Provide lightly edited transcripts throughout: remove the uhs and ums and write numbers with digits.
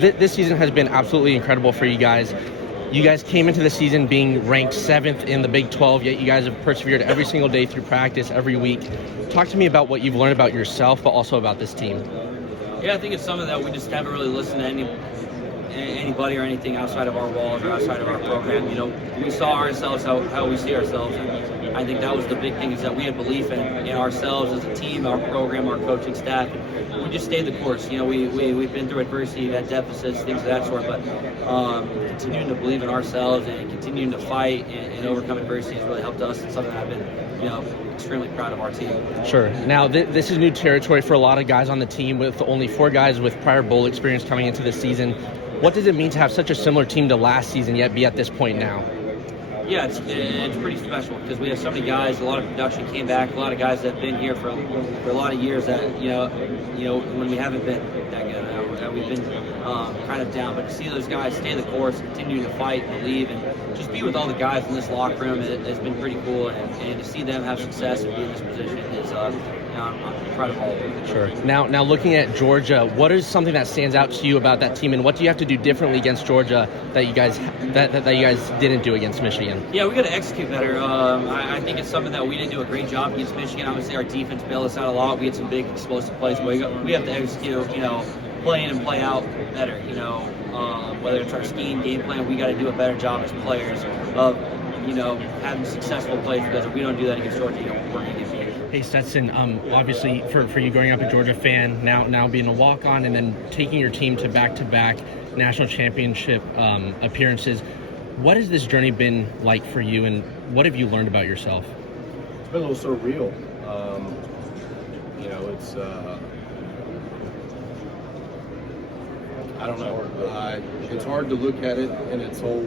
this season has been absolutely incredible for you guys. You guys came into the season being ranked 7th in the Big 12, yet you guys have persevered every single day through practice, every week. Talk to me about what you've learned about yourself, but also about this team. Yeah, I think it's something that we just haven't really listened to anybody or anything outside of our walls or outside of our program. You know, we saw ourselves how we see ourselves, and I think that was the big thing, is that we had belief in ourselves as a team, our program, our coaching staff. We just stayed the course. You know, we've been through adversity, had deficits, things of that sort, but continuing to believe in ourselves and continuing to fight and overcome adversity has really helped us. It's something that I've been, you know, extremely proud of our team. Sure. Now, this is new territory for a lot of guys on the team, with only 4 guys with prior bowl experience coming into the season. What does it mean to have such a similar team to last season, yet be at this point now? Yeah, it's pretty special because we have so many guys. A lot of production came back. A lot of guys that have been here for a lot of years. That you know when we haven't been that good, we've been kind of down. But to see those guys stay the course, continue to fight, believe, and just be with all the guys in this locker room has been pretty cool. And to see them have success and be in this position is I'm proud of all of them. Sure. Now looking at Georgia, what is something that stands out to you about that team, and what do you have to do differently against Georgia that you guys didn't do against Michigan? Yeah, we got to execute better. I think it's something that we didn't do a great job against Michigan. Obviously, our defense bailed us out a lot. We had some big explosive plays, but we have to execute, play in and play out better. Whether it's our scheme, game plan, we got to do a better job as players of, having successful plays, because if we don't do that against Georgia, we're going to get beat. Hey Stetson, obviously for you growing up a Georgia fan, now being a walk-on, and then taking your team to back-to-back national championship appearances, what has this journey been like for you, and what have you learned about yourself? It's been a little surreal. It's I don't know. It's hard to look at it in its whole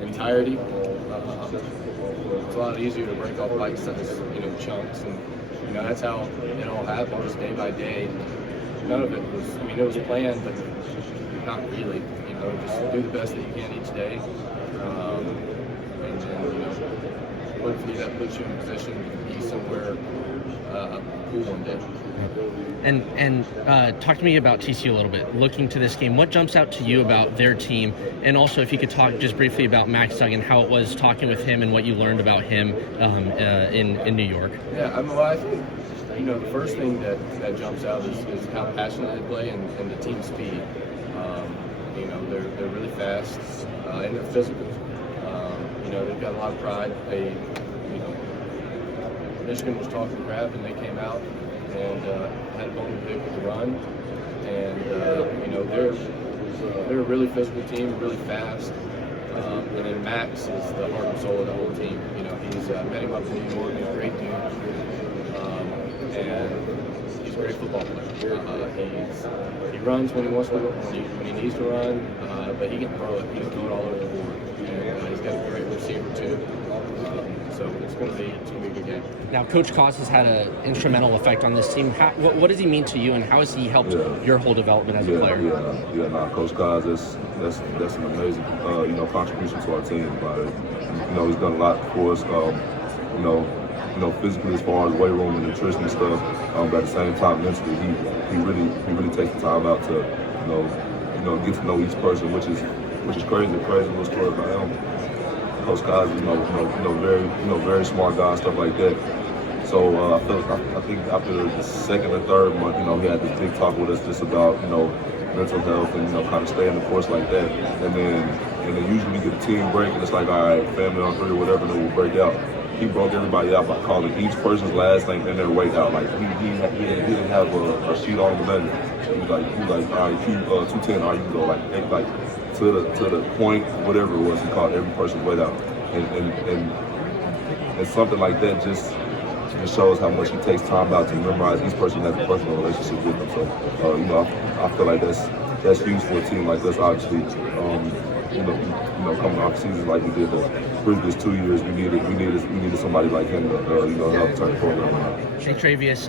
entirety. It's a lot easier to break off bite-sized, chunks, and that's how it all happens day by day. None of it was. It was planned, but not really. Just do the best that you can each day, and hopefully that puts you in a position to be somewhere cool one day. And talk to me about TCU a little bit. Looking to this game, what jumps out to you about their team? And also, if you could talk just briefly about Max Duggan, how it was talking with him and what you learned about him in New York. Yeah, I think the first thing that jumps out is how passionate they play and the team speed. They're really fast and they're physical. They've got a lot of pride. Michigan was talking crap and they came out and had a bone to pick with the run. And they're a really physical team, really fast. And then Max is the heart and soul of the whole team. He's met him up in New York. He's a great dude, and he's a great football player. He runs when he wants to, when he needs to run, but he can throw it. He can throw it all over the board. And he's got a great receiver too. So it's going to be a good game. Now, Coach Koss has had an instrumental effect on this team. What does he mean to you, and how has he helped your whole development as a player? Coach Koss, that's an amazing contribution to our team. He's done a lot for us. Physically, as far as weight room and nutrition and stuff. But at the same time, mentally, he really takes the time out to get to know each person, which is crazy little story about him. Coach Koss, very smart guy, stuff like that. So I think after the second or third month, he had this big talk with us just about mental health and kind of staying the course like that. And then usually we get a team break and it's like, all right, family on 3 or whatever, then we'll break out. He broke everybody out by calling each person's last name and their weight out. Like he didn't have a sheet on the nothing. He was like, all right, 210, all right, you can go like to the point, whatever it was. He called every person's weight out, and something like that just shows how much he takes time out to memorize each person, has a personal relationship with them. So I feel like that's huge for a team like us. Obviously, coming off seasons like we did the previous 2 years, we needed somebody like him to help turn the program around. Hey Tre'Vius,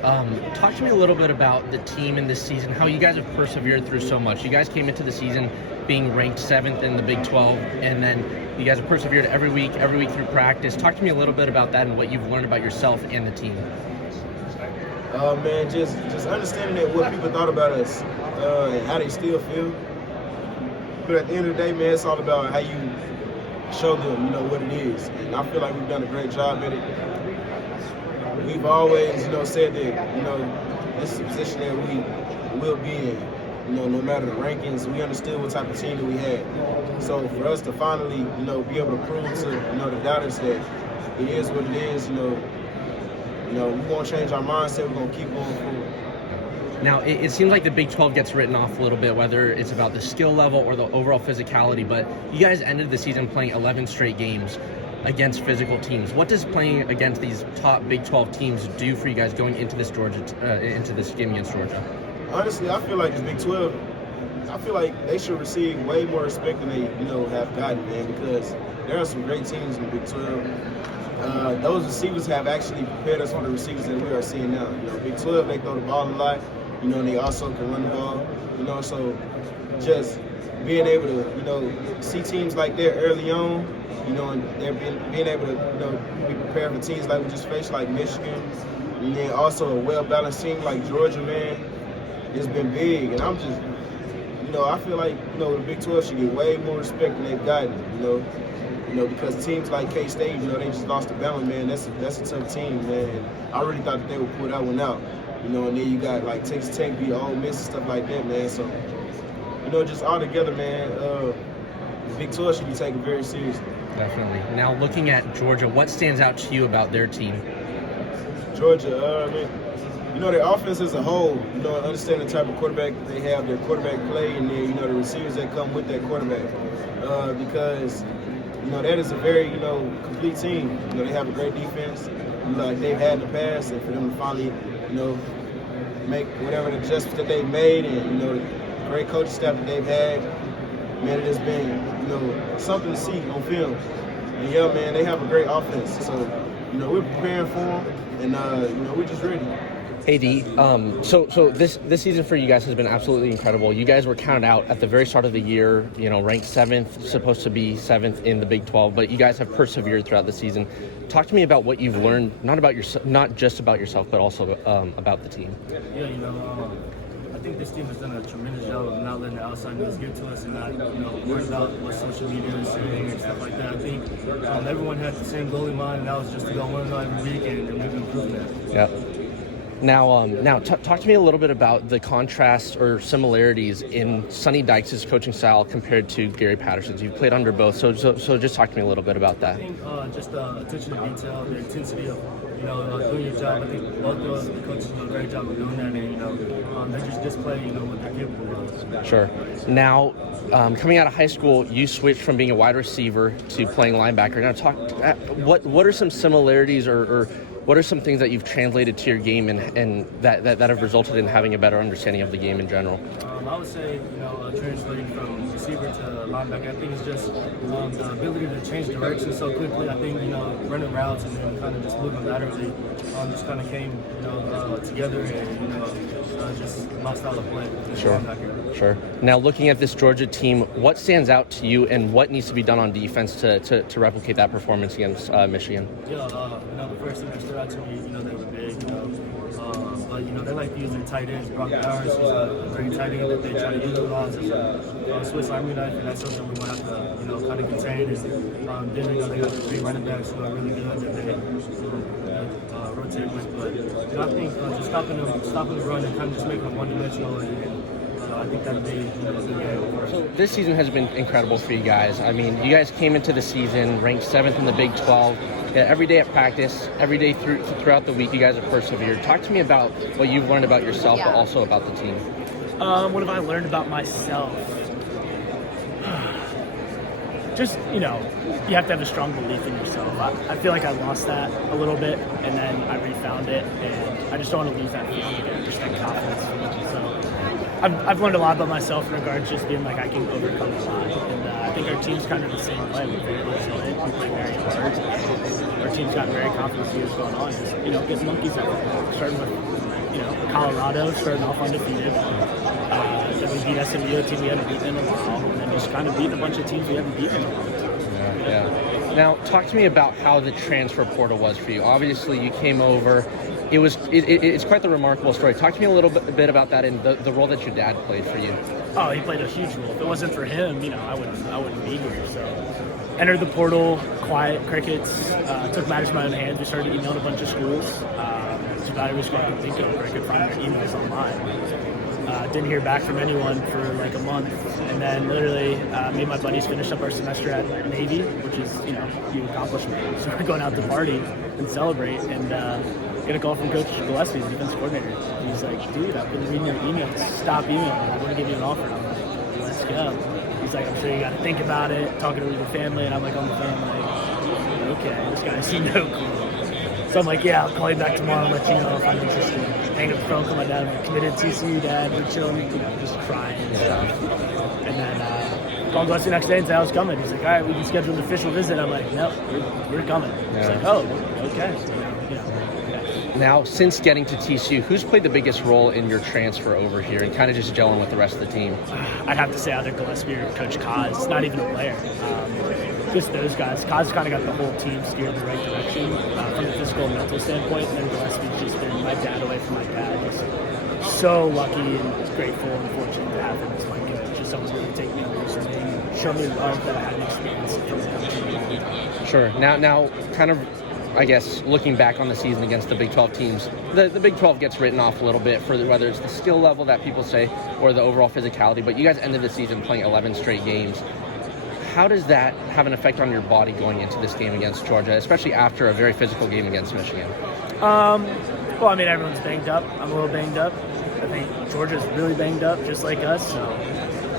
talk to me a little bit about the team in this season, how you guys have persevered through so much. You guys came into the season being ranked 7th in the Big 12, and then you guys have persevered every week through practice. Talk to me a little bit about that and what you've learned about yourself and the team. Man, just understanding that what people thought about us and how they still feel. But at the end of the day, man, it's all about how you show them, what it is. And I feel like we've done a great job at it. We've always, said that, this is a position that we will be in. No matter the rankings, we understood what type of team that we had. So for us to finally, be able to prove to, the doubters that it is what it is, we won't change our mindset. We're going to keep going forward. Now, it seems like the Big 12 gets written off a little bit, whether it's about the skill level or the overall physicality, but you guys ended the season playing 11 straight games against physical teams. What does playing against these top Big 12 teams do for you guys going into this into this game against Georgia? Honestly, I feel like the Big 12, I feel like they should receive way more respect than they, have gotten, man, because there are some great teams in the Big 12. Those receivers have actually prepared us for the receivers that we are seeing now. Big 12, they throw the ball a lot, and they also can run the ball, so just being able to, see teams like that early on, and they're being able to, be prepared for teams like we just faced, like Michigan, and then also a well-balanced team like Georgia, man. It's been big, and I'm just, I feel like, the Big 12 should get way more respect than they've gotten, because teams like K-State, they just lost to Bama, man. That's a tough team, man. And I really thought that they would pull that one out, and then you got like Texas Tech beat Ole Miss and stuff like that, man. So, just all together, man, the Big 12 should be taken very seriously. Definitely. Now, looking at Georgia, what stands out to you about their team? Georgia, their offense as a whole, understand the type of quarterback that they have, their quarterback play, and then, the receivers that come with that quarterback. Because, that is a very, complete team. They have a great defense, like they've had in the past, and for them to finally, make whatever the adjustments that they've made, and, the great coaching staff that they've had, man, it has been, something to see on film. And, yeah, man, they have a great offense. So, we're preparing for them, and, we're just ready. Hey, Dee. So this season for you guys has been absolutely incredible. You guys were counted out at the very start of the year, ranked 7th, supposed to be 7th in the Big 12, but you guys have persevered throughout the season. Talk to me about what you've learned, not just about yourself, but also about the team. Yeah, I think this team has done a tremendous job of not letting the outside noise get to us and not, worrying about what social media is saying and stuff like that. I think everyone had the same goal in mind, and that was just to go 1-0 every week, and we've improved that. Yeah. Now, talk to me a little bit about the contrast or similarities in Sonny Dykes' coaching style compared to Gary Patterson's. You've played under both, so just talk to me a little bit about that. I think just attention to detail, the intensity of doing your job. I think both of the coaches do a great job of doing that, and they just display what they're capable of. Sure. Now, coming out of high school, you switched from being a wide receiver to playing linebacker. Now, what are some similarities or what are some things that you've translated to your game and that have resulted in having a better understanding of the game in general? I would say, translating from receiver to linebacker, I think it's just the ability to change direction so quickly. I think, running routes and then kind of just moving laterally just kind of came, together and, just my style of play. Sure. Now, looking at this Georgia team, what stands out to you and what needs to be done on defense to replicate that performance against Michigan? Yeah, the first thing that stood out to me, they were big, but, they like to use their tight ends. Brock Bowers is a great tight end that they try to utilize as a Swiss Army knife, and that's something we want to have to, kind of contain. And then, they got 3 running backs who are really good that they rotate with. But, I think just stopping the run and kind of just making them one-dimensional I think that'd be a good game. So this season has been incredible for you guys. I mean, you guys came into the season ranked 7th in the Big 12. Every day at practice, every day throughout the week, you guys have persevered. Talk to me about what you've learned about yourself, but also about the team. What have I learned about myself? Just, you have to have a strong belief in yourself. I feel like I lost that a little bit, and then I refound it, and I just don't want to lose that feeling again, just that confidence. So I've learned a lot about myself in regards to just being like I can overcome a lot. And I think our team's kind of the same way. We're very resilient. We play very hard. Our team's got very confident to see what's going on. Just, get monkeys out. Starting with, Colorado, starting off undefeated. Then we beat SMU, a team we haven't beaten in a while. And then just kind of beating a bunch of teams we haven't beaten in a while. Yeah. Now, talk to me about how the transfer portal was for you. Obviously, you came over it's quite the remarkable story. Talk to me a little bit about that and the role that your dad played for you. Oh, he played a huge role. If it wasn't for him, I wouldn't be here. So, entered the portal, quiet, crickets, took matters in my own hands. We started emailing a bunch of schools. It's about every school I could think of where I could find their emails online. Didn't hear back from anyone for like a month, and then literally me and my buddies finished up our semester at Navy, which is a huge accomplishment. So we're going out to party and celebrate, and get a call from Coach Gillespie, the defense coordinator. He's like, "Dude, I've been reading your emails. Stop emailing. I want to give you an offer." I'm like, "Let's go." He's like, "I'm sure you got to think about it. Talking with your family," and I'm like on the phone, like, "Okay, this guy seemed no cool." So I'm like, "Yeah, I'll call you back tomorrow and let you know if I'm interested." Hang up the phone, call my dad. I'm like, "Committed TCU, Dad. We're chilling, just crying and stuff." And then called Gillespie the next day and said I was coming. He's like, "All right, we can schedule an official visit." I'm like, "No, we're coming." He's like, "Oh, okay." Now, since getting to TCU, who's played the biggest role in your transfer over here and kind of just gelling with the rest of the team? I'd have to say either Gillespie or Coach Kaz. Not even a player. Just those guys. Kaz kind of got the whole team steered in the right direction from a physical and mental standpoint, and then Gillespie's just been my dad away from my dad. Just so lucky and grateful and fortunate to have him as my coach. Just someone who would take me under his wing and show me love that I hadn't experienced from him. Sure. Now, kind of, I guess, looking back on the season against the Big 12 teams, the Big 12 gets written off a little bit for whether it's the skill level that people say or the overall physicality, but you guys ended the season playing 11 straight games. How does that have an effect on your body going into this game against Georgia, especially after a very physical game against Michigan? Well, I mean, everyone's banged up. I'm a little banged up. I think Georgia's really banged up, just like us, so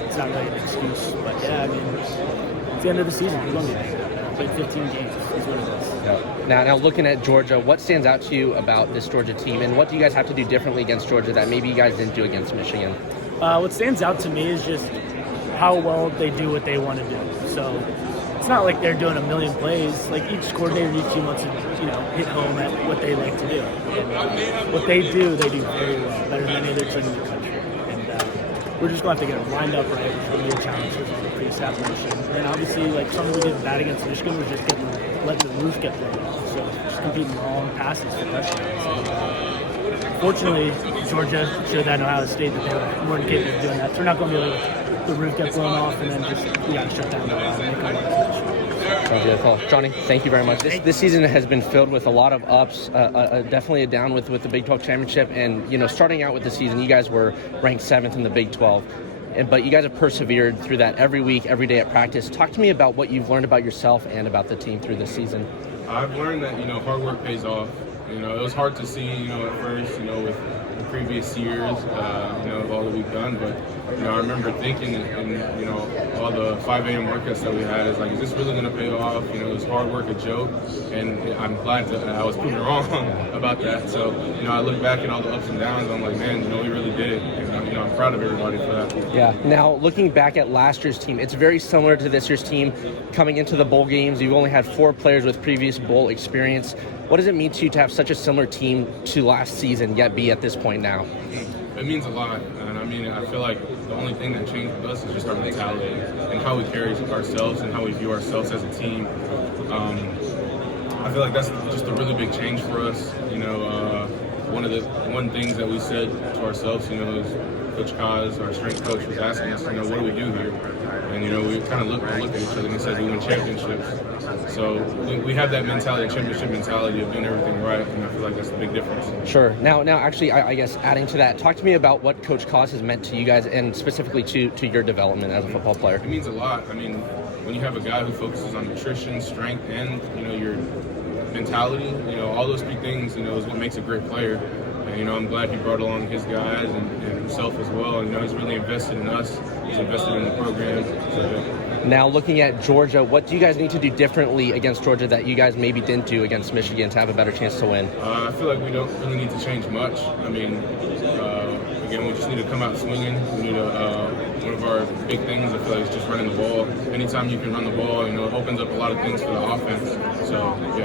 it's not really an excuse. But yeah, I mean, it's the end of the season. We're going to be banged up. Played 15 games. That's what it is. Yep. Now, looking at Georgia, what stands out to you about this Georgia team, and what do you guys have to do differently against Georgia that maybe you guys didn't do against Michigan? What stands out to me is just how well they do what they want to do. So it's not like they're doing a million plays. Like each coordinator, each team wants to, hit home at what they like to do. And what they do very well, better than any other team in the country. And we're just going to have to get it lined up right, which will be a challenge for the pre-establishment. And then obviously, like something we did bad against Michigan was just letting the roof get thrown off. So just competing long passes for touchdowns. Fortunately, Georgia showed that in Ohio State that they were more than capable of doing that. So we're not going to be able to let the roof get blown off and then we got to shut down the make Beautiful. Johnny, thank you very much. This season has been filled with a lot of ups, definitely a down with the Big 12 championship. And, starting out with the season, you guys were ranked 7th in the Big 12. But you guys have persevered through that every week, every day at practice. Talk to me about what you've learned about yourself and about the team through this season. I've learned that, hard work pays off. It was hard to see, at first, with the previous years, of all that we've done. But, I remember thinking, and all the 5 a.m. workouts that we had, is this really going to pay off? Is hard work a joke? And I'm glad that I was proven wrong about that. So, I look back at all the ups and downs, I'm like, man, we really did it. And, I'm proud of everybody for that. Yeah. Now, looking back at last year's team, it's very similar to this year's team. Coming into the bowl games, you've only had 4 players with previous bowl experience. What does it mean to you to have such a similar team to last season, yet be at this point now? It means a lot, and I feel like the only thing that changed with us is just our mentality and how we carry ourselves and how we view ourselves as a team. I feel like that's just a really big change for us. One things that we said to ourselves, is Coach Kaz, our strength coach, was asking us, what do we do here? And we kind of looked at each other and he said we win championships. So we have that mentality, championship mentality of doing everything right, and I feel like that's a big difference. Sure. Now, actually, I guess adding to that, talk to me about what Coach Kaz has meant to you guys, and specifically to your development as a football player. It means a lot. When you have a guy who focuses on nutrition, strength, and your mentality, all those 3 things, is what makes a great player. And, I'm glad he brought along his guys and himself as well. And, he's really invested in us. He's invested in the program. So, Now, looking at Georgia, what do you guys need to do differently against Georgia that you guys maybe didn't do against Michigan to have a better chance to win? I feel like we don't really need to change much. Again, we just need to come out swinging. We need one of our big things, I feel like, is just running the ball. Anytime you can run the ball, it opens up a lot of things for the offense. So, yeah.